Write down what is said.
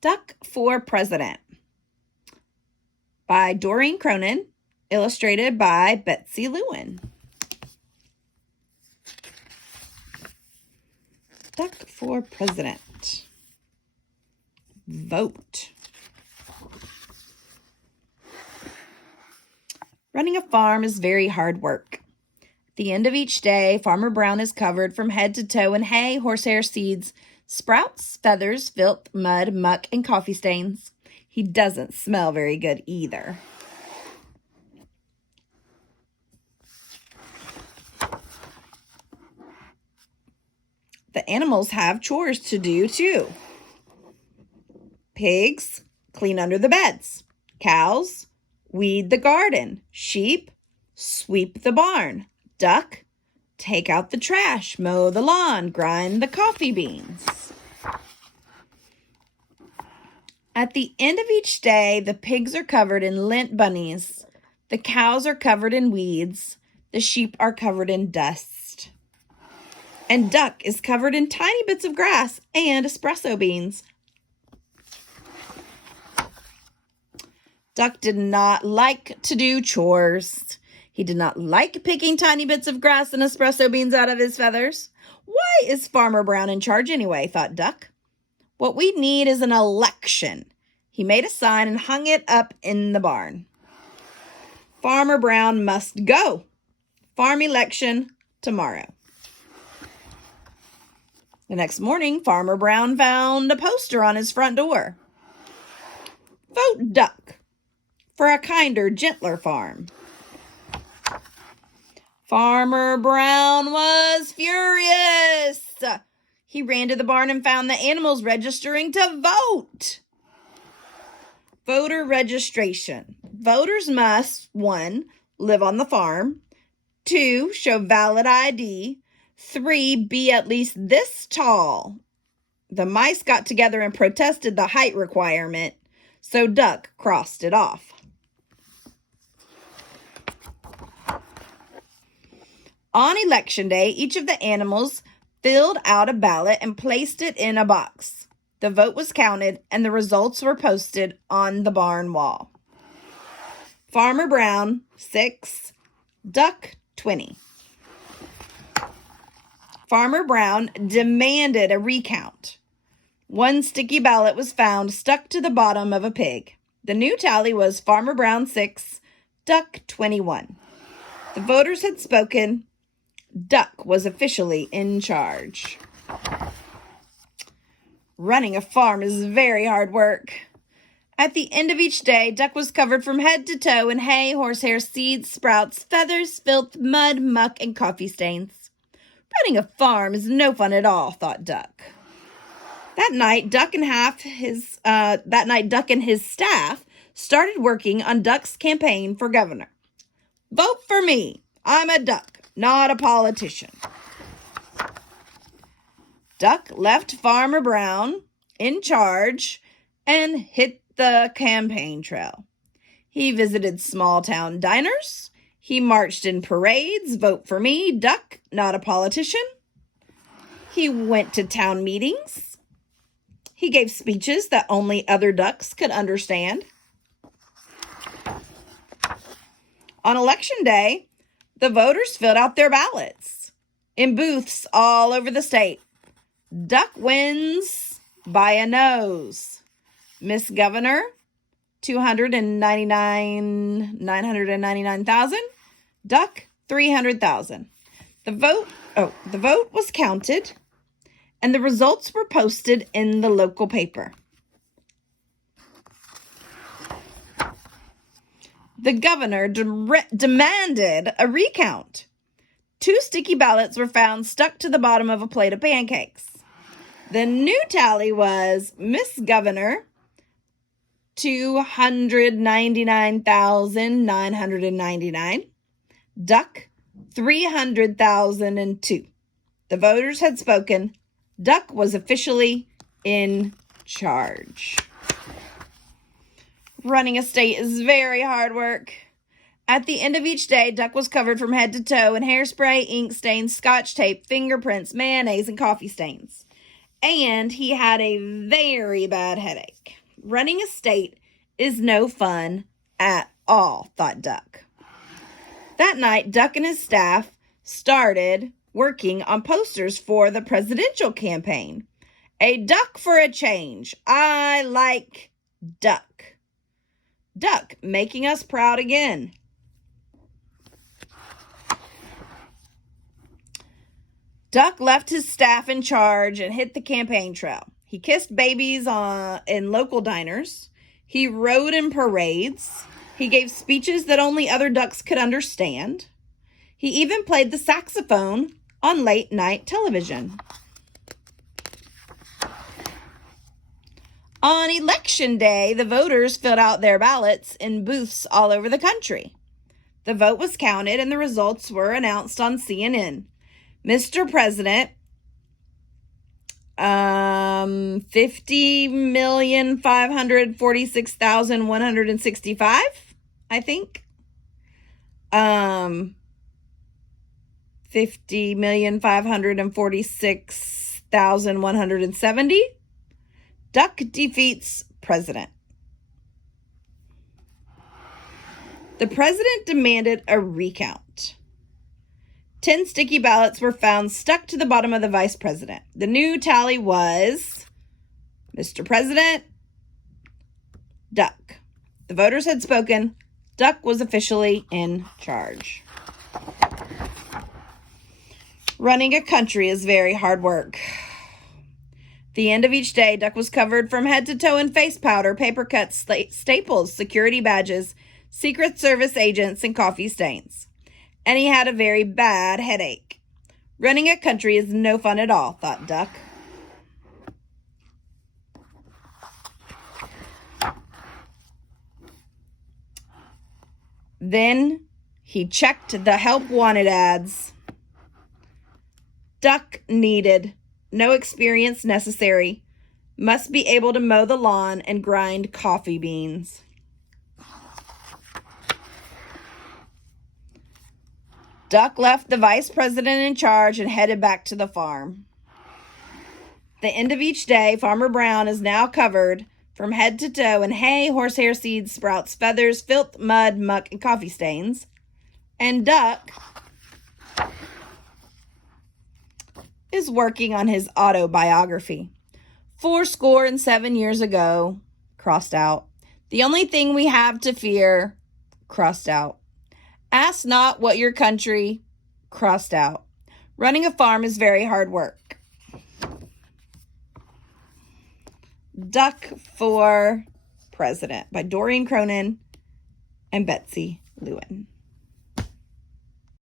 Duck for President by Doreen Cronin, illustrated by Betsy Lewin. Duck for President. Vote. Running a farm is very hard work. At the end of each day, Farmer Brown is covered from head to toe in hay, horsehair seeds, sprouts, feathers, filth, mud, muck, and coffee stains. He doesn't smell very good either. The animals have chores to do too. Pigs clean under the beds. Cows weed the garden. Sheep sweep the barn. Duck take out the trash, mow the lawn, grind the coffee beans. At the end of each day, the pigs are covered in lint bunnies. The cows are covered in weeds. The sheep are covered in dust. And Duck is covered in tiny bits of grass and espresso beans. Duck did not like to do chores. He did not like picking tiny bits of grass and espresso beans out of his feathers. Why is Farmer Brown in charge anyway, thought Duck. What we need is an election. He made a sign and hung it up in the barn. Farmer Brown must go. Farm election tomorrow. The next morning, Farmer Brown found a poster on his front door. Vote Duck for a kinder, gentler farm. Farmer Brown was furious. He ran to the barn and found the animals registering to vote. Voter registration. Voters must, 1, live on the farm, 2, show valid ID, 3, be at least this tall. The mice got together and protested the height requirement, so Duck crossed it off. On election day, each of the animals filled out a ballot and placed it in a box. The vote was counted and the results were posted on the barn wall. Farmer Brown, 6, Duck, 20. Farmer Brown demanded a recount. 1 sticky ballot was found stuck to the bottom of a pig. The new tally was Farmer Brown, 6, Duck, 21. The voters had spoken. Duck was officially in charge. Running a farm is very hard work. At the end of each day, Duck was covered from head to toe in hay, horsehair, seeds, sprouts, feathers, filth, mud, muck, and coffee stains. Running a farm is no fun at all, thought Duck. That night, Duck and his staff started working on Duck's campaign for governor. Vote for me. I'm a duck, not a politician. Duck left Farmer Brown in charge and hit the campaign trail. He visited small town diners. He marched in parades. Vote for me, duck, not a politician. He went to town meetings. He gave speeches that only other ducks could understand. On election day, the voters filled out their ballots in booths all over the state. Duck wins by a nose. Miss Governor, 999,000. Duck, 300,000. The vote was counted, and the results were posted in the local paper. The governor demanded a recount. 2 sticky ballots were found stuck to the bottom of a plate of pancakes. The new tally was Miss Governor, 299,999. Duck, 300,002. The voters had spoken. Duck was officially in charge. Running a state is very hard work. At the end of each day, Duck was covered from head to toe in hairspray, ink stains, scotch tape, fingerprints, mayonnaise, and coffee stains. and he had a very bad headache. Running a state is no fun at all, thought Duck. That night, Duck and his staff started working on posters for the presidential campaign. A duck for a change. I like Duck. Duck, making us proud again. Duck left his staff in charge and hit the campaign trail. He kissed babies in local diners. He rode in parades. He gave speeches that only other ducks could understand. He even played the saxophone on late night television. On election day, the voters filled out their ballots in booths all over the country. The vote was counted and the results were announced on CNN. Mr. President, 50,546,165, I think. 50,546,170. Duck defeats president. The president demanded a recount. 10 sticky ballots were found stuck to the bottom of the vice president. The new tally was Mr. President, Duck. The voters had spoken. Duck was officially in charge. Running a country is very hard work. The end of each day, Duck was covered from head to toe in face powder, paper cuts, staples, security badges, Secret Service agents, and coffee stains. And he had a very bad headache. Running a country is no fun at all, thought Duck. Then he checked the help wanted ads. Duck needed. No experience necessary. Must be able to mow the lawn and grind coffee beans. Duck left the vice president in charge and headed back to the farm. The end of each day, Farmer Brown is now covered from head to toe in hay, horsehair seeds, sprouts, feathers, filth, mud, muck, and coffee stains. And Duck is working on his autobiography. 77 years ago, crossed out. The only thing we have to fear, crossed out. Ask not what your country, crossed out. Running a farm is very hard work. Duck for President by Doreen Cronin and Betsy Lewin.